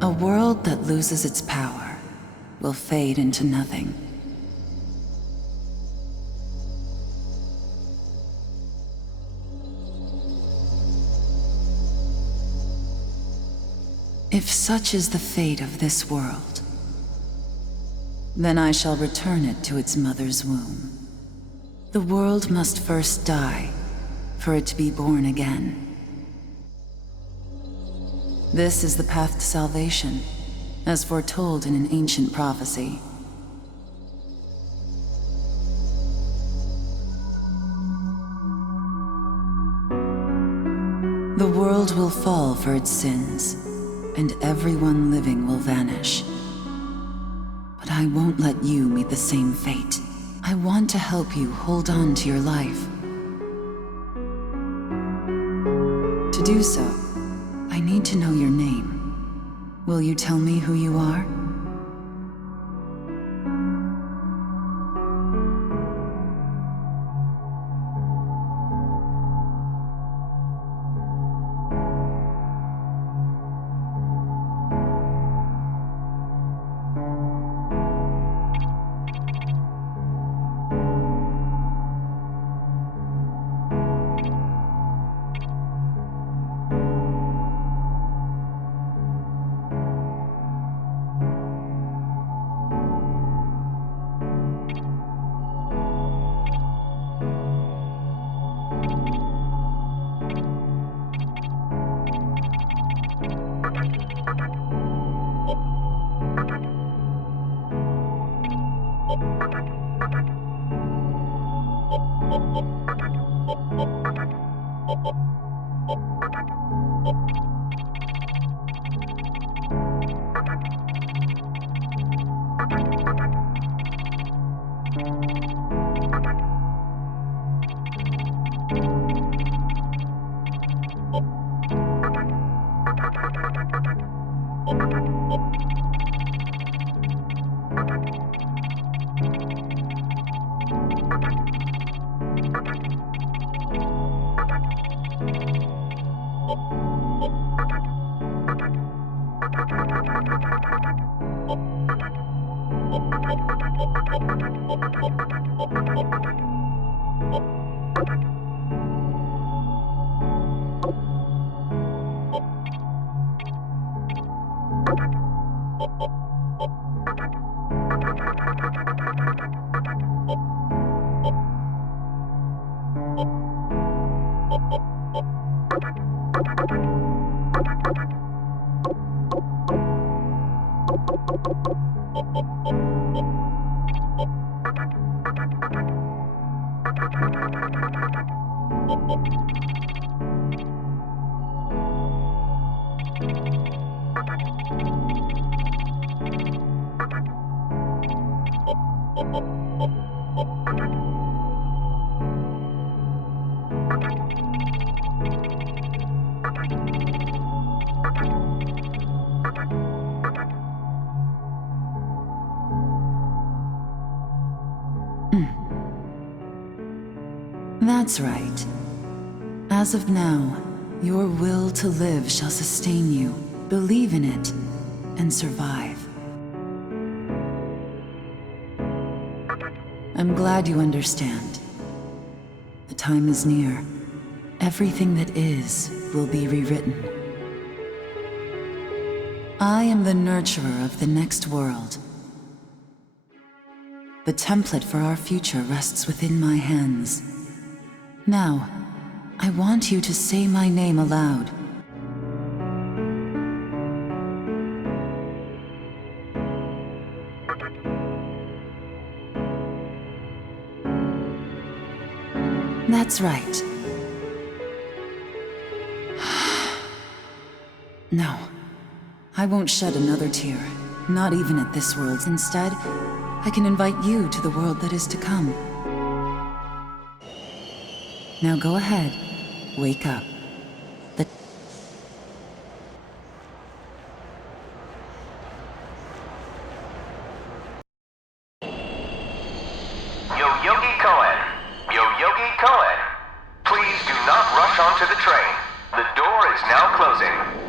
A world that loses its power will fade into nothing. If such is the fate of this world, then I shall return it to its mother's womb. The world must first die for it to be born again. This is the path to salvation, as foretold in an ancient prophecy. The world will fall for its sins, and everyone living will vanish. But I won't let you meet the same fate. I want to help you hold on to your life. To do so, I need to know your name. Will you tell me who you are? That's right. As of now, your will to live shall sustain you. Believe in it, and survive. I'm glad you understand. The time is near, Everything that is will be rewritten. I am the nurturer of the next world. The template for our future rests within my hands. Now, I want you to say my name aloud. That's right. No, I won't shed another tear, not even at this world. Instead, I can invite you to the world that is to come. Now go ahead, wake up. The Yogi Cohen. Yogi Cohen. Please do not rush onto the train. The door is now closing.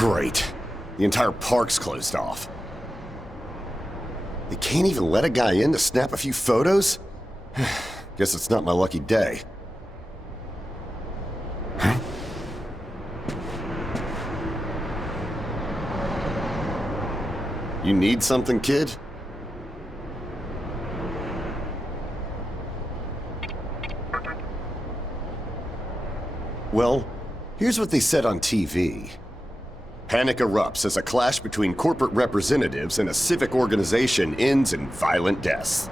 Great. The entire park's closed off. They can't even let a guy in to snap a few photos? Guess it's not my lucky day. Huh? You need something, kid? Well, here's what they said on TV. Panic erupts as a clash between corporate representatives and a civic organization ends in violent deaths.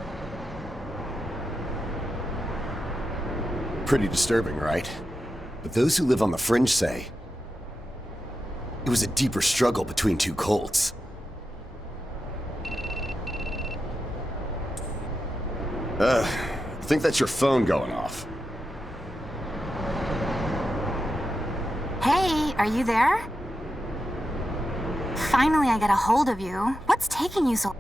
Pretty disturbing, right? But those who live on the fringe say it was a deeper struggle between two cults. I think that's your phone going off. Hey, are you there? Finally, I get a hold of you. What's taking you so...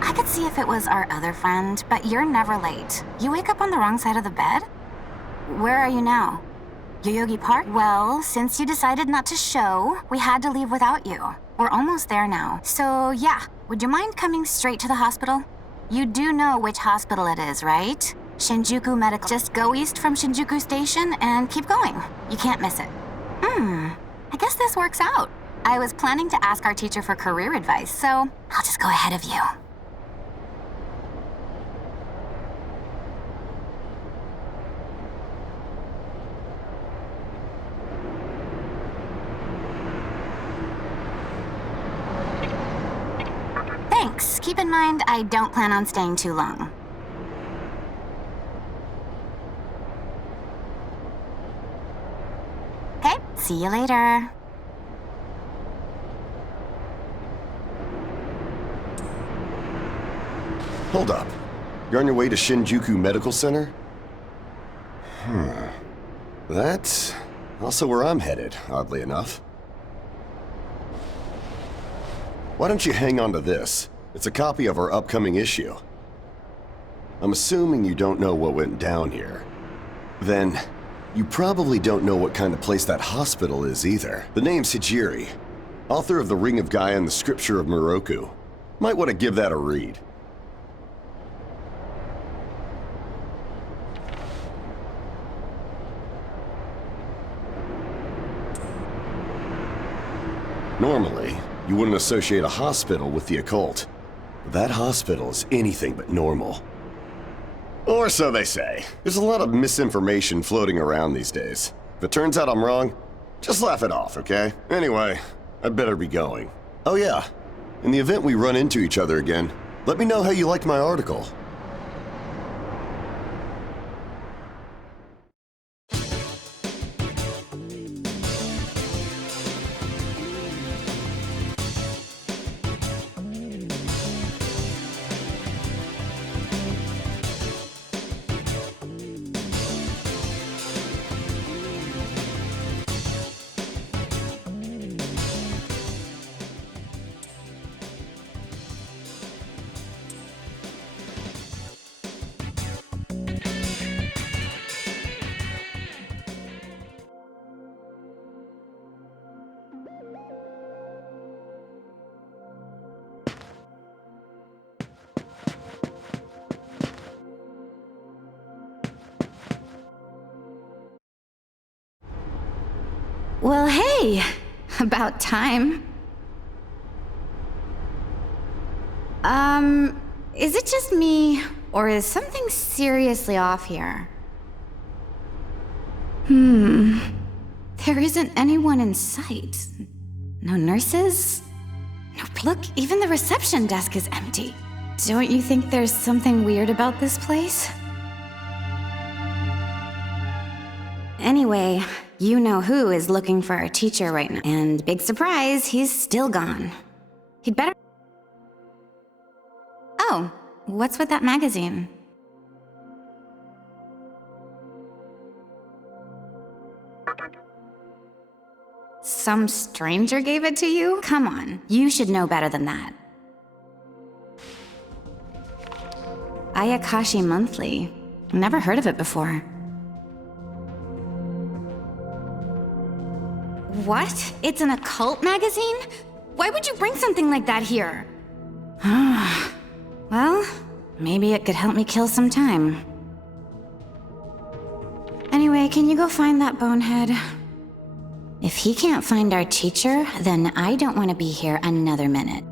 I could see if it was our other friend, but you're never late. You wake up on the wrong side of the bed? Where are you now? Yoyogi Park? Well, since you decided not to show, we had to leave without you. We're almost there now. So yeah, would you mind coming straight to the hospital? You do know which hospital it is, right? Shinjuku Medical. Just go east from Shinjuku Station and keep going. You can't miss it. I guess this works out. I was planning to ask our teacher for career advice, so I'll just go ahead of you. Thanks. Keep in mind, I don't plan on staying too long. Okay, see you later. Hold up. You're on your way to Shinjuku Medical Center? That's also where I'm headed, oddly enough. Why don't you hang on to this? It's a copy of our upcoming issue. I'm assuming you don't know what went down here. Then, you probably don't know what kind of place that hospital is either. The name's Hijiri, author of The Ring of Gaia and the Scripture of Moroku. Might want to give that a read. Normally, you wouldn't associate a hospital with the occult. That hospital is anything but normal. Or so they say. There's a lot of misinformation floating around these days. If it turns out I'm wrong, just laugh it off, okay? Anyway, I'd better be going. Oh yeah, in the event we run into each other again, let me know how you liked my article. Well, hey, about time. Is it just me, or is something seriously off here? There isn't anyone in sight. No nurses? No, look, even the reception desk is empty. Don't you think there's something weird about this place? Anyway, you know who is looking for our teacher right now. And big surprise, he's still gone. He'd better... Oh, what's with that magazine? Some stranger gave it to you? Come on, you should know better than that. Ayakashi Monthly. Never heard of it before. What? It's an occult magazine? Why would you bring something like that here? Well, maybe it could help me kill some time. Anyway, can you go find that bonehead? If he can't find our teacher, then I don't want to be here another minute.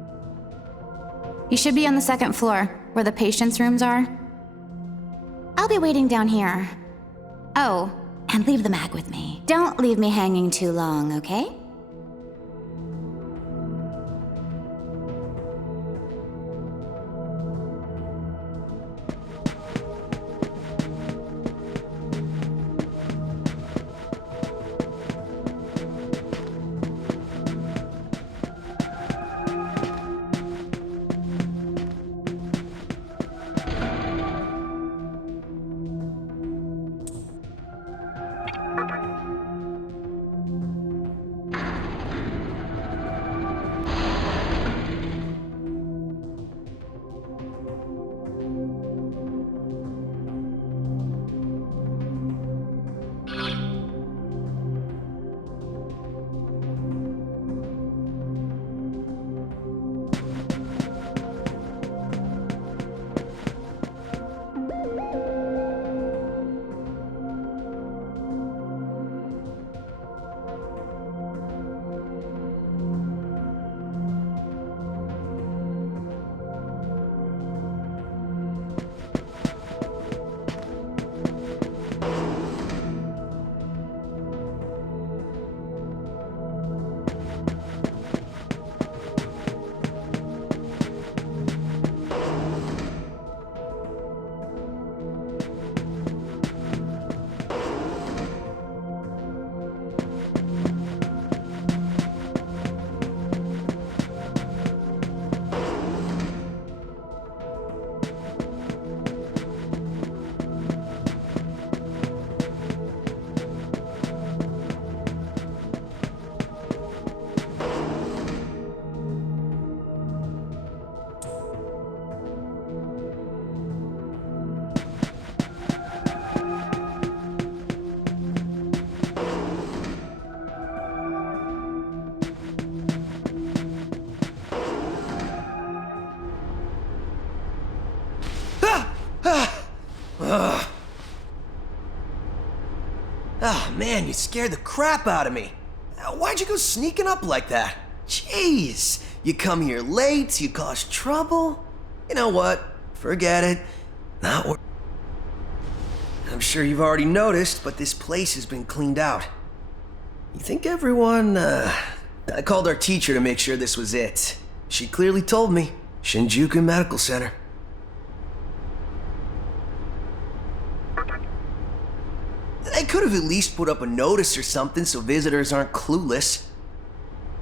You should be on the second floor, where the patients' rooms are. I'll be waiting down here. Oh, and leave the mag with me. Don't leave me hanging too long, okay? Oh man, you scared the crap out of me. Why'd you go sneaking up like that? Jeez, you come here late, you cause trouble. You know what? Forget it. Not wor- I'm sure you've already noticed, but this place has been cleaned out. You think everyone, I called our teacher to make sure this was it. She clearly told me. Shinjuku Medical Center. They could have at least put up a notice or something so visitors aren't clueless.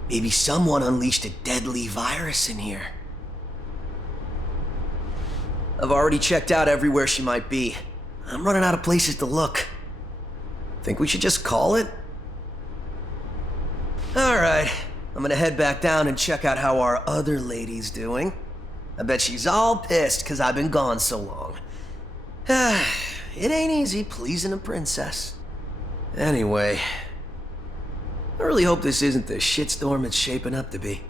Maybe someone unleashed a deadly virus in here. I've already checked out everywhere she might be. I'm running out of places to look. Think we should just call it? Alright, I'm gonna head back down and check out how our other lady's doing. I bet she's all pissed because I've been gone so long. It ain't easy pleasing a princess. Anyway, I really hope this isn't the shitstorm it's shaping up to be.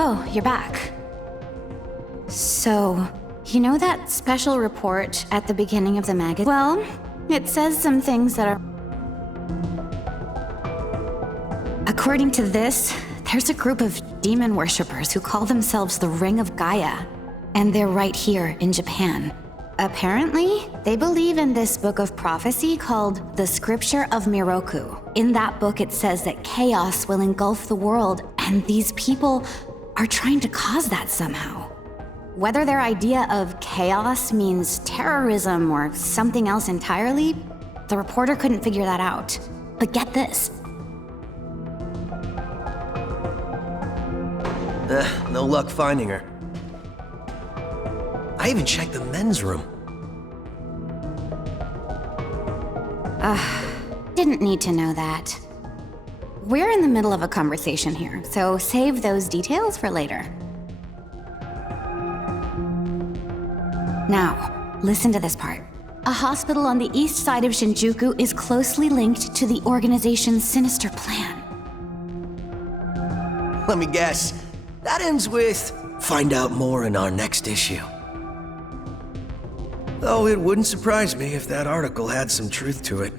Oh, you're back. So, You know that special report at the beginning of the magazine? Well, it says some things that are... According to this, there's a group of demon worshippers who call themselves the Ring of Gaia, and they're right here in Japan. Apparently, they believe in this book of prophecy called the Scripture of Miroku. In that book, it says that chaos will engulf the world, and these people are trying to cause that somehow. Whether their idea of chaos means terrorism or something else entirely, the reporter couldn't figure that out. But get this. No luck finding her. I even checked the men's room. Didn't need to know that. We're in the middle of a conversation here, so save those details for later. Now, listen to this part. A hospital on the east side of Shinjuku is closely linked to the organization's sinister plan. Let me guess. That ends with, find out more in our next issue. Though it wouldn't surprise me if that article had some truth to it.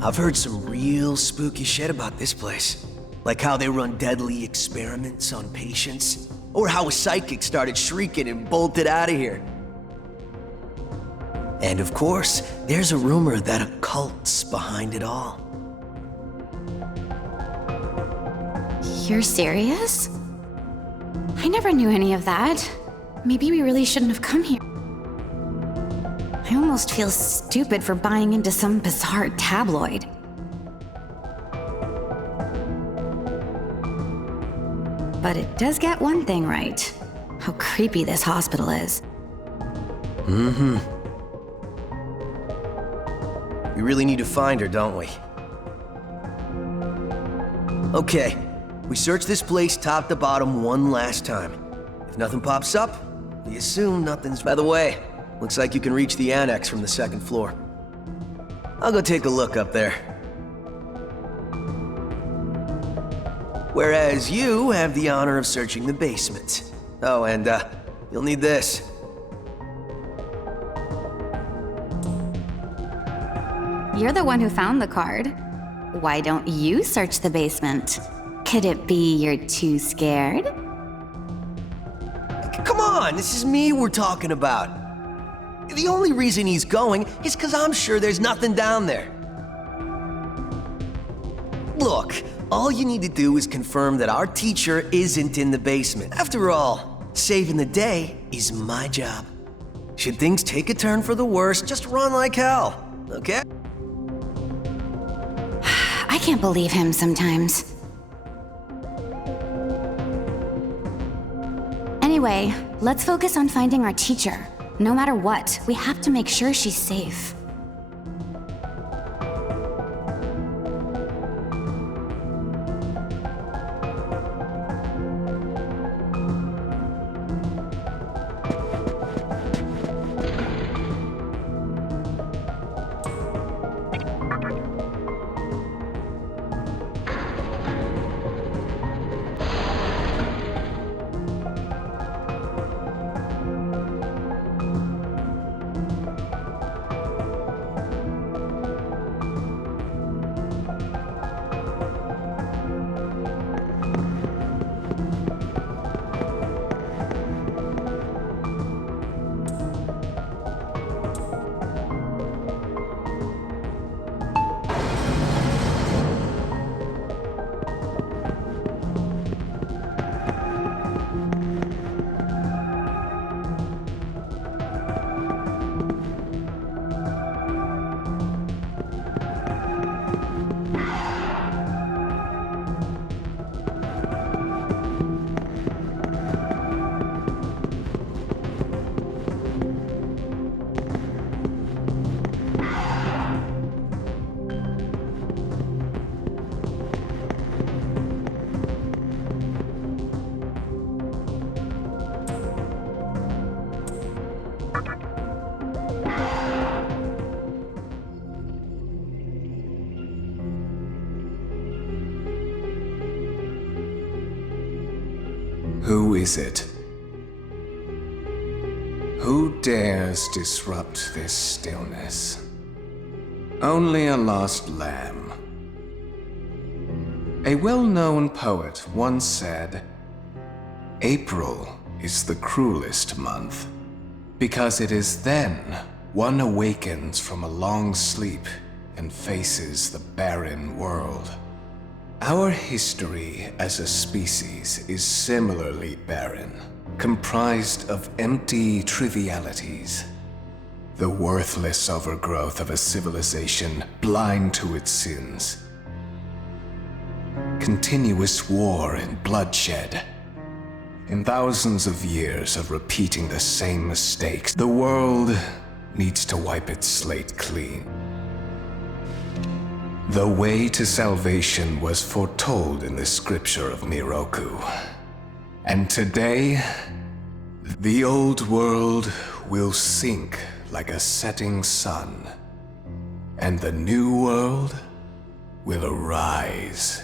I've heard some real spooky shit about this place. Like how they run deadly experiments on patients, or how a psychic started shrieking and bolted out of here. And of course, there's a rumor that a cult's behind it all. You're serious? I never knew any of that. Maybe we really shouldn't have come here. I almost feel stupid for buying into some bizarre tabloid. But it does get one thing right. How creepy this hospital is. We really need to find her, don't we? Okay, we search this place top to bottom one last time. If nothing pops up, we assume nothing's... By the way, looks like you can reach the annex from the second floor. I'll go take a look up there. Whereas you have the honor of searching the basement. Oh, and you'll need this. You're the one who found the card. Why don't you search the basement? Could it be you're too scared? Come on, this is me we're talking about. The only reason he's going is because I'm sure there's nothing down there. Look, all you need to do is confirm that our teacher isn't in the basement. After all, saving the day is my job. Should things take a turn for the worse, just run like hell, okay? I can't believe him sometimes. Anyway, let's focus on finding our teacher. No matter what, we have to make sure she's safe. Who is it? Who dares disrupt this stillness? Only a lost lamb. A well-known poet once said, "April is the cruelest month, because it is then one awakens from a long sleep and faces the barren world." Our history as a species is similarly barren, comprised of empty trivialities. The worthless overgrowth of a civilization blind to its sins. Continuous war and bloodshed. In thousands of years of repeating the same mistakes, the world needs to wipe its slate clean. The way to salvation was foretold in the scripture of Miroku. And today, the old world will sink like a setting sun, and the new world will arise.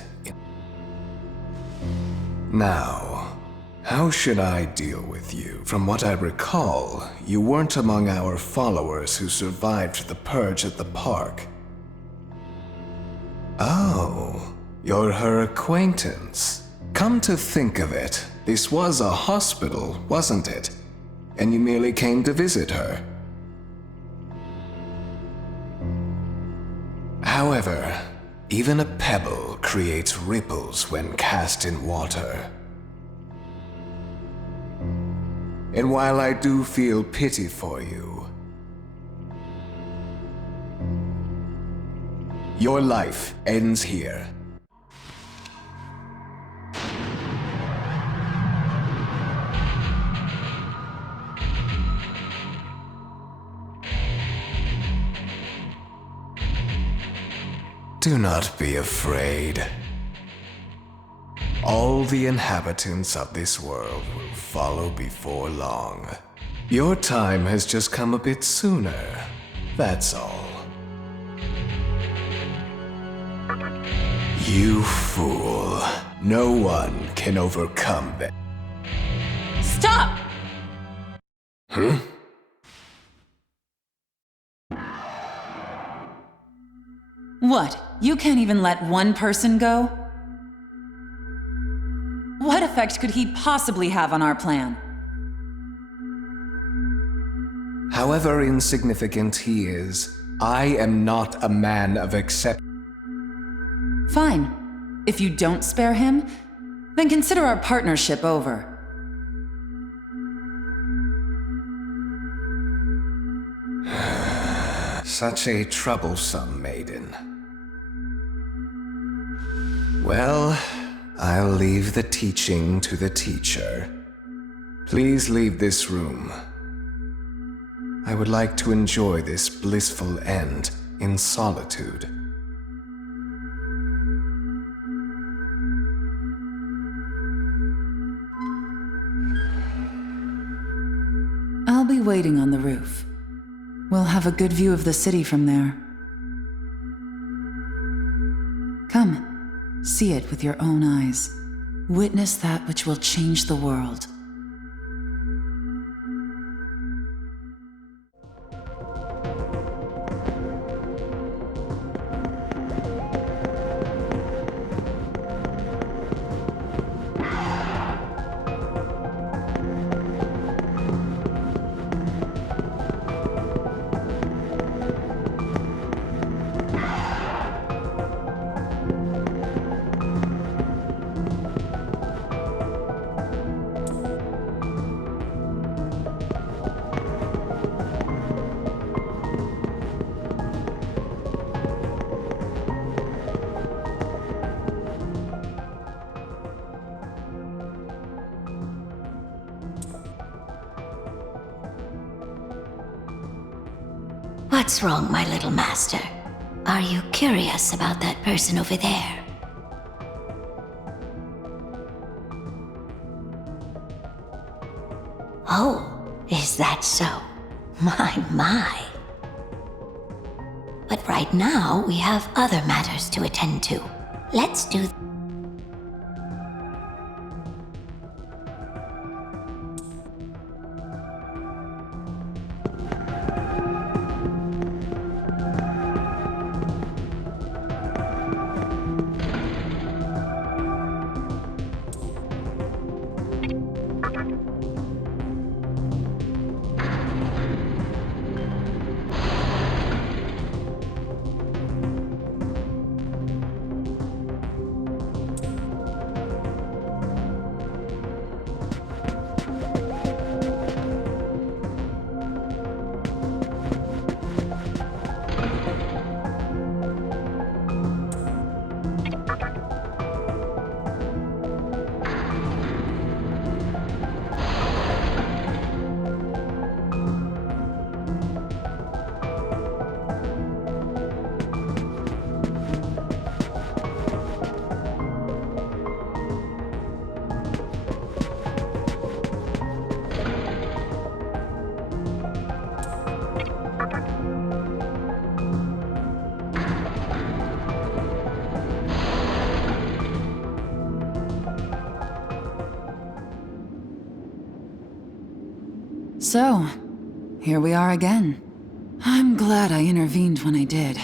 Now, how should I deal with you? From what I recall, you weren't among our followers who survived the purge at the park. Oh, you're her acquaintance. Come to think of it, this was a hospital, wasn't it? And you merely came to visit her. However, even a pebble creates ripples when cast in water. And while I do feel pity for you, your life ends here. Do not be afraid. All the inhabitants of this world will follow before long. Your time has just come a bit sooner, that's all. You fool. No one can overcome that. Stop! Huh? What? You can't even let one person go? What effect could he possibly have on our plan? However insignificant he is, I am not a man of exception. Fine. If you don't spare him, then consider our partnership over. Such a troublesome maiden. Well, I'll leave the teaching to the teacher. Please leave this room. I would like to enjoy this blissful end in solitude. I'll be waiting on the roof. We'll have a good view of the city from there. Come, see it with your own eyes. Witness that which will change the world. What's wrong, my little master? Are you curious about that person over there? Oh, is that so? My. But right now, we have other matters to attend to. Let's do... So, here we are again. I'm glad I intervened when I did.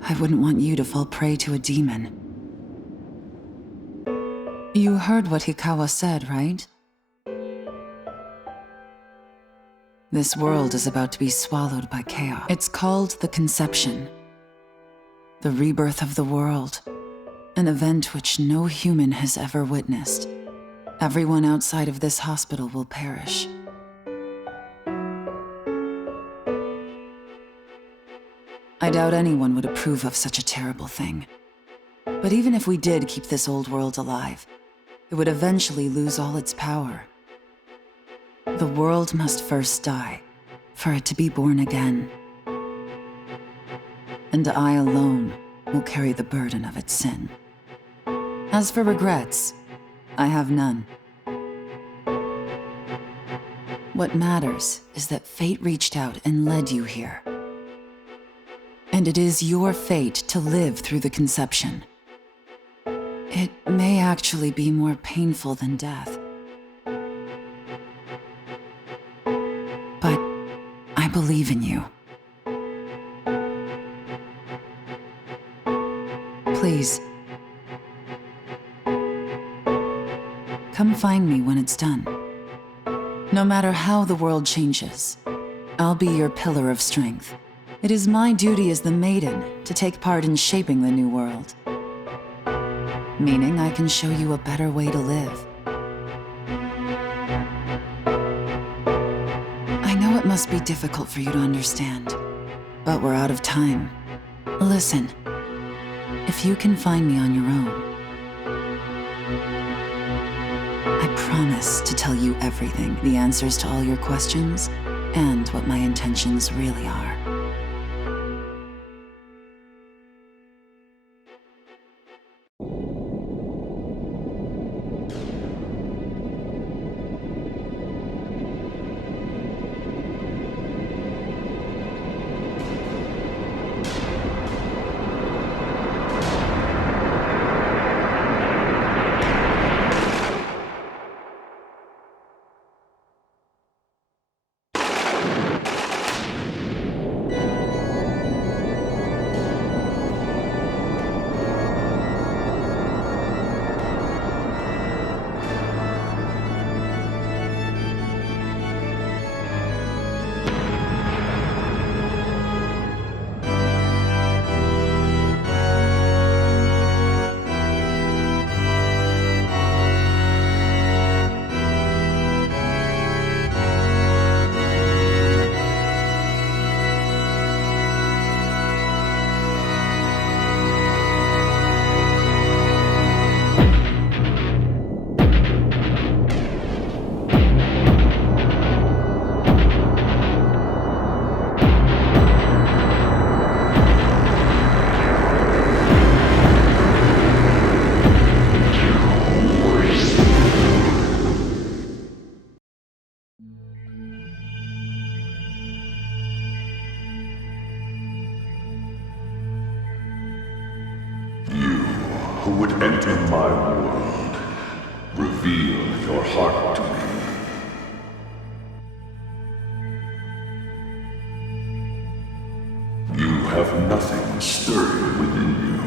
I wouldn't want you to fall prey to a demon. You heard what Hikawa said, right? This world is about to be swallowed by chaos. It's called the Conception. The rebirth of the world. An event which no human has ever witnessed. Everyone outside of this hospital will perish. I doubt anyone would approve of such a terrible thing. But even if we did keep this old world alive, it would eventually lose all its power. The world must first die, for it to be born again. And I alone will carry the burden of its sin. As for regrets, I have none. What matters is that fate reached out and led you here. And it is your fate to live through the Conception. It may actually be more painful than death. But I believe in you. Please, come find me when it's done. No matter how the world changes, I'll be your pillar of strength. It is my duty as the Maiden to take part in shaping the new world. Meaning I can show you a better way to live. I know it must be difficult for you to understand, but we're out of time. Listen, if you can find me on your own, I promise to tell you everything, the answers to all your questions, and what my intentions really are. Who would enter my world, reveal your heart to me. You have nothing stirring within you,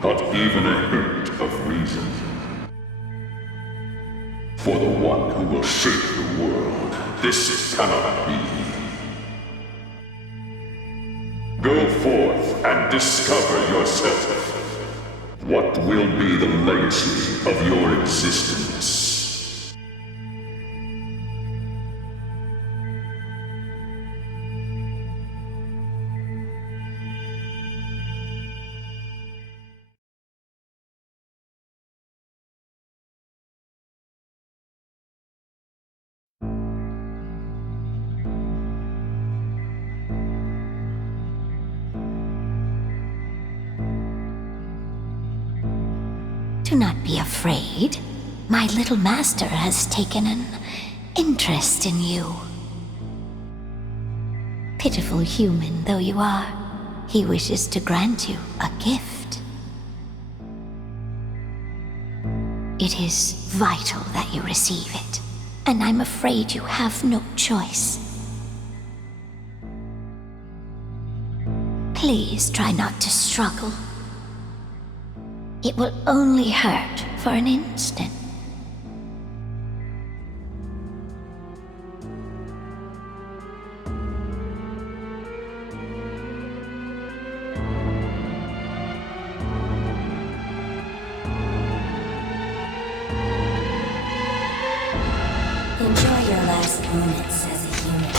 not even a hint of reason. For the one who will shape the world, this cannot be. Go forth and discover yourself. What will be the legacy of your existence? Do not be afraid. My little master has taken an interest in you. Pitiful human though you are, he wishes to grant you a gift. It is vital that you receive it, and I'm afraid you have no choice. Please try not to struggle. It will only hurt for an instant. Enjoy your last moments as a human.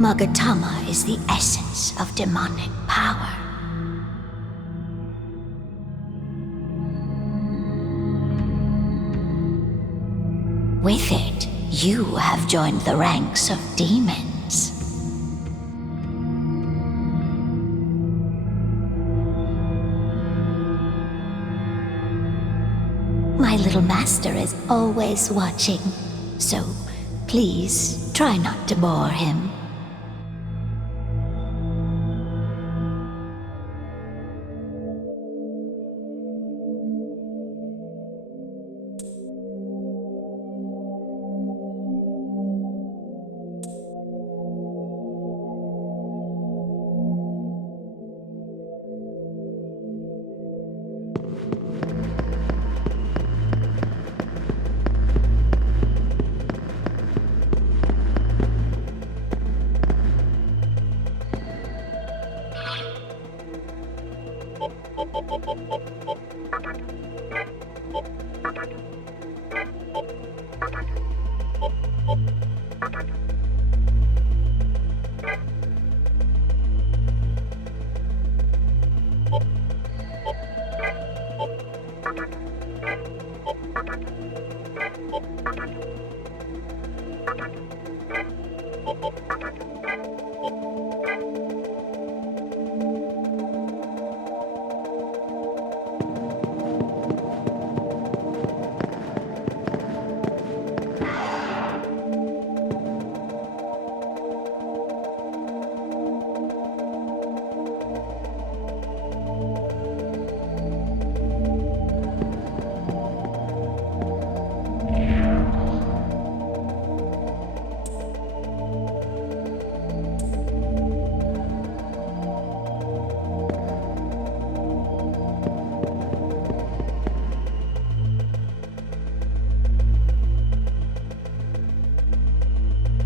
Magatama is the essence of demonic power. With it, you have joined the ranks of demons. My little master is always watching, so please try not to bore him.